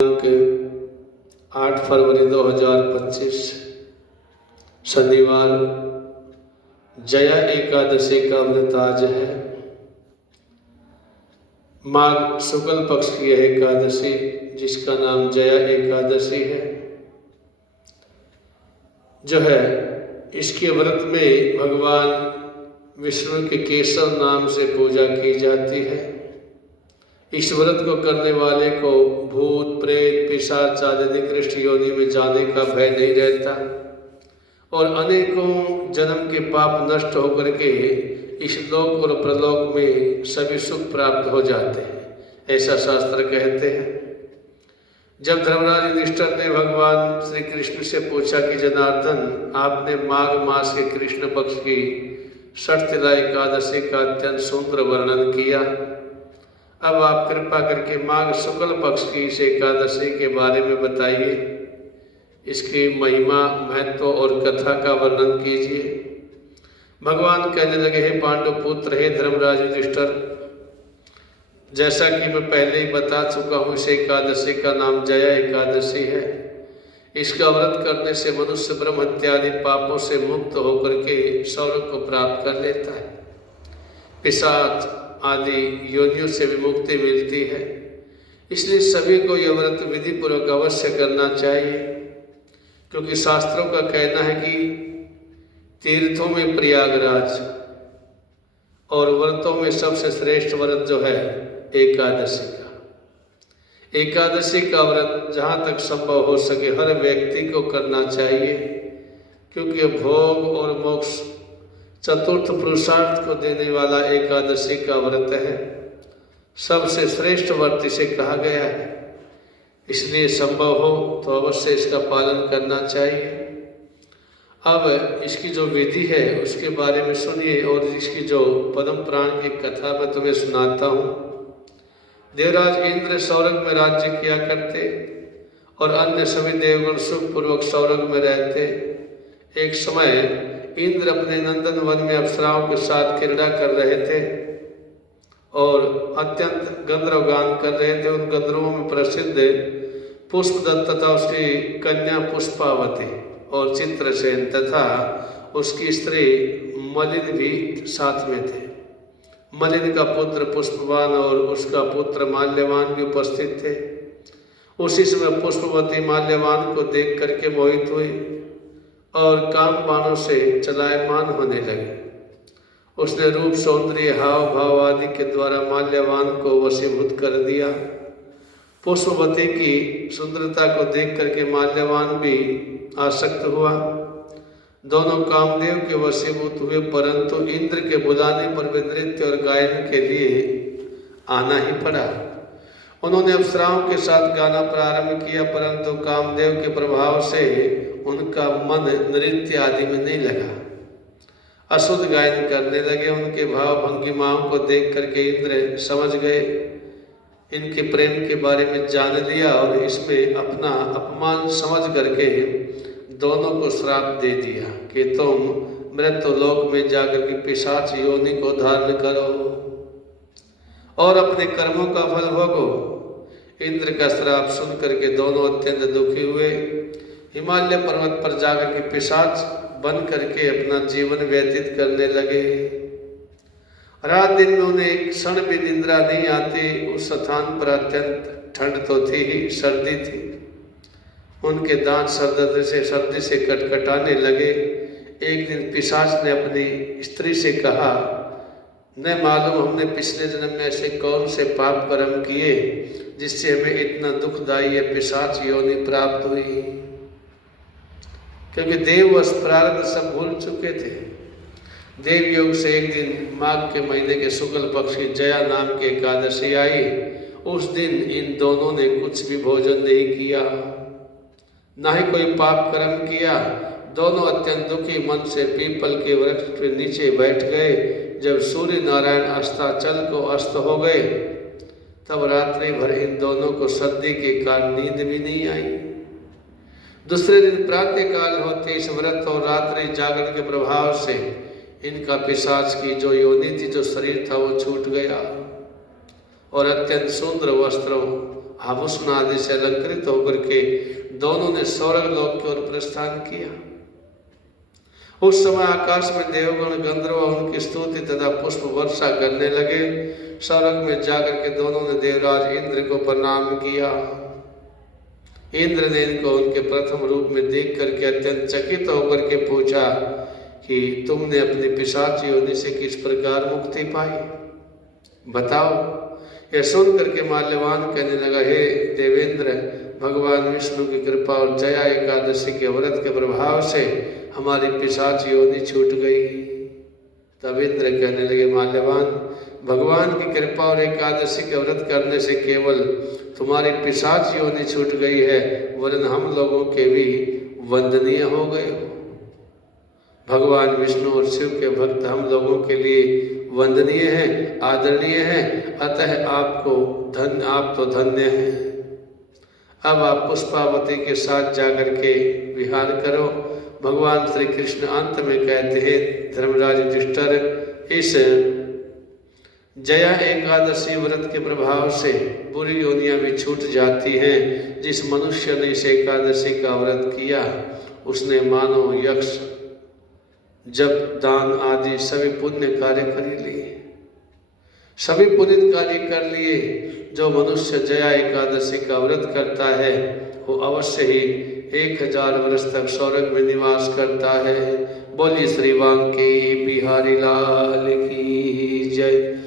के 8 फरवरी 2025 शनिवार जया एकादशी का व्रत आज है। माघ शुक्ल पक्ष की यह एकादशी जिसका नाम जया एकादशी है, जो है इसके व्रत में भगवान विष्णु के केशव नाम से पूजा की जाती है। इस व्रत को करने वाले को भूत प्रेत पिशाच आदि निकृष्ट योनि में जाने का भय नहीं रहता और अनेकों जन्म के पाप नष्ट होकर के इस लोक और प्रलोक में सभी सुख प्राप्त हो जाते हैं, ऐसा शास्त्र कहते हैं। जब धर्मराज युधिष्ठिर ने भगवान श्री कृष्ण से पूछा कि जनार्दन, आपने माघ मास के कृष्ण पक्ष की षठतिला एकादशी का अत्यंत सुंदर वर्णन किया, अब आप कृपा करके माघ शुक्ल पक्ष की इस एकादशी के बारे में बताइए, इसकी महिमा महत्व और कथा का वर्णन कीजिए। भगवान कहने लगे, हे पांडु पुत्र, हे धर्मराज युधिष्ठिर, जैसा कि मैं पहले ही बता चुका हूँ, इस एकादशी का नाम जया एकादशी है। इसका व्रत करने से मनुष्य ब्रह्म इत्यादि पापों से मुक्त होकर के स्वर्ग को प्राप्त कर लेता है, पिशाच आदि योनियों से भी मुक्ति मिलती है। इसलिए सभी को यह व्रत विधि पूर्वक अवश्य करना चाहिए, क्योंकि शास्त्रों का कहना है कि तीर्थों में प्रयागराज और व्रतों में सबसे श्रेष्ठ व्रत जो है एकादशी का। एकादशी का व्रत जहाँ तक संभव हो सके हर व्यक्ति को करना चाहिए, क्योंकि भोग और मोक्ष चतुर्थ पुरुषार्थ को देने वाला एकादशी का व्रत है। सबसे श्रेष्ठ व्रत इसे कहा गया है, इसलिए संभव हो तो अवश्य इसका पालन करना चाहिए। अब इसकी जो विधि है उसके बारे में सुनिए और इसकी जो पद्म पुराण की कथा मैं तुम्हें सुनाता हूँ। देवराज इंद्र स्वर्ग में राज्य किया करते और अन्य सभी देवगण सुखपूर्वक स्वर्ग में रहते। एक समय इंद्र अपने नंदन वन में अप्सराओं के साथ क्रीड़ा कर रहे थे और अत्यंत गंधर्व गान कर रहे थे। उन गंधर्वों में प्रसिद्ध पुष्पदत्त तथा उसकी कन्या पुष्पावती और चित्रसेन तथा उसकी स्त्री मलिन भी साथ में थे। मलिन का पुत्र पुष्पवान और उसका पुत्र माल्यवान भी उपस्थित थे। उसी समय पुष्पवती माल्यवान को देख करके मोहित हुई और काम बाणों से चलायमान होने लगे। उसने रूप सौंदर्य हाव भाव आदि के द्वारा माल्यवान को वशीभूत कर दिया। पुष्पवती की सुंदरता को देख करके माल्यवान भी आसक्त हुआ। दोनों कामदेव के वशीभूत हुए, परंतु इंद्र के बुलाने पर वे नृत्य और गायन के लिए आना ही पड़ा। उन्होंने अप्सराओं के साथ गाना प्रारंभ किया, परंतु कामदेव के प्रभाव से उनका मन नृत्य आदि में नहीं लगा, अशुद्ध गायन करने लगे। उनके भाव भंगिमाओं को देख करके इंद्र समझ गए, इनके प्रेम के बारे में जान लिया और इसमें अपना अपमान समझ करके दोनों को श्राप दे दिया कि तुम मृत्युलोक में जाकर के पिशाच योनि को धारण करो और अपने कर्मों का फल भोगो। इंद्र का श्राप सुन करके दोनों अत्यंत दुखी हुए। हिमालय पर्वत पर जाकर के पिशाच बन करके अपना जीवन व्यतीत करने लगे। रात दिन में उन्हें एक क्षण भी निंद्रा नहीं आती। उस स्थान पर अत्यंत ठंड तो थी ही, सर्दी थी। उनके दांत सर्दी से कटकटाने लगे। एक दिन पिशाच ने अपनी स्त्री से कहा, न मालूम हमने पिछले जन्म में ऐसे कौन से पाप कर्म किए जिससे हमें इतना दुखदायी है पिशाच योनि प्राप्त हुई, क्योंकि देववश प्रारब्ध सब भूल चुके थे। देव योग से एक दिन माघ के महीने के शुक्ल पक्ष की जया नाम की एकादशी आई। उस दिन इन दोनों ने कुछ भी भोजन नहीं किया, ना ही कोई पाप कर्म किया। दोनों अत्यंत दुखी मन से पीपल के वृक्ष के नीचे बैठ गए। जब सूर्य नारायण अस्ताचल को अस्त हो गए तब रात्रि भर इन दोनों को सर्दी के कारण नींद भी नहीं आई। दूसरे दिन प्रातः काल होते इस व्रत और रात्रि जागरण के प्रभाव से इनका पिशाच की जो योनि थी, जो शरीर था, वो छूट गया और अत्यंत सुंदर वस्त्रों आभूषण आदि से अलंकृत होकर के दोनों ने स्वर्ग लोक की ओर प्रस्थान किया। उस समय आकाश में देवगण गंधर्व उनकी स्तुति तथा पुष्प वर्षा करने लगे। स्वर्ग में जाकर के दोनों ने देवराज इंद्र को प्रणाम किया। इंद्र ने इनको उनके प्रथम रूप में देख करके अत्यंत चकित होकर के पूछा कि तुमने अपनी पिशाच योनि से किस प्रकार मुक्ति पाई, बताओ। यह सुन करके माल्यवान कहने लगा, हे देवेंद्र, भगवान विष्णु की कृपा और जया एकादशी के व्रत के प्रभाव से हमारी पिशाच योनि छूट गई। तब इंद्र कहने लगे, माल्यवान, भगवान की कृपा और एकादशी के व्रत करने से केवल तुम्हारी पिशाच योनि छूट गई है, वरन हम लोगों के भी वंदनीय हो गए हो। भगवान विष्णु और शिव के भक्त हम लोगों के लिए वंदनीय हैं, आदरणीय हैं, अतः आप तो धन्य हैं। अब आप पुष्पावती के साथ जाकर के विहार करो। भगवान श्री कृष्ण अंत में कहते हैं, धर्मराज युधिष्ठिर, इस जया एकादशी व्रत के प्रभाव से बुरी योनियां भी छूट जाती हैं। जिस मनुष्य ने इस एकादशी का व्रत किया उसने मानो यक्ष जप दान आदि सभी पुण्य कार्य कर लिए, सभी पुण्य कार्य कर लिए। जो मनुष्य जया एकादशी का व्रत करता है वो अवश्य ही 1000 वर्ष तक स्वर्ग में निवास करता है। बोलिए श्री वांके बिहारी लाल की जय।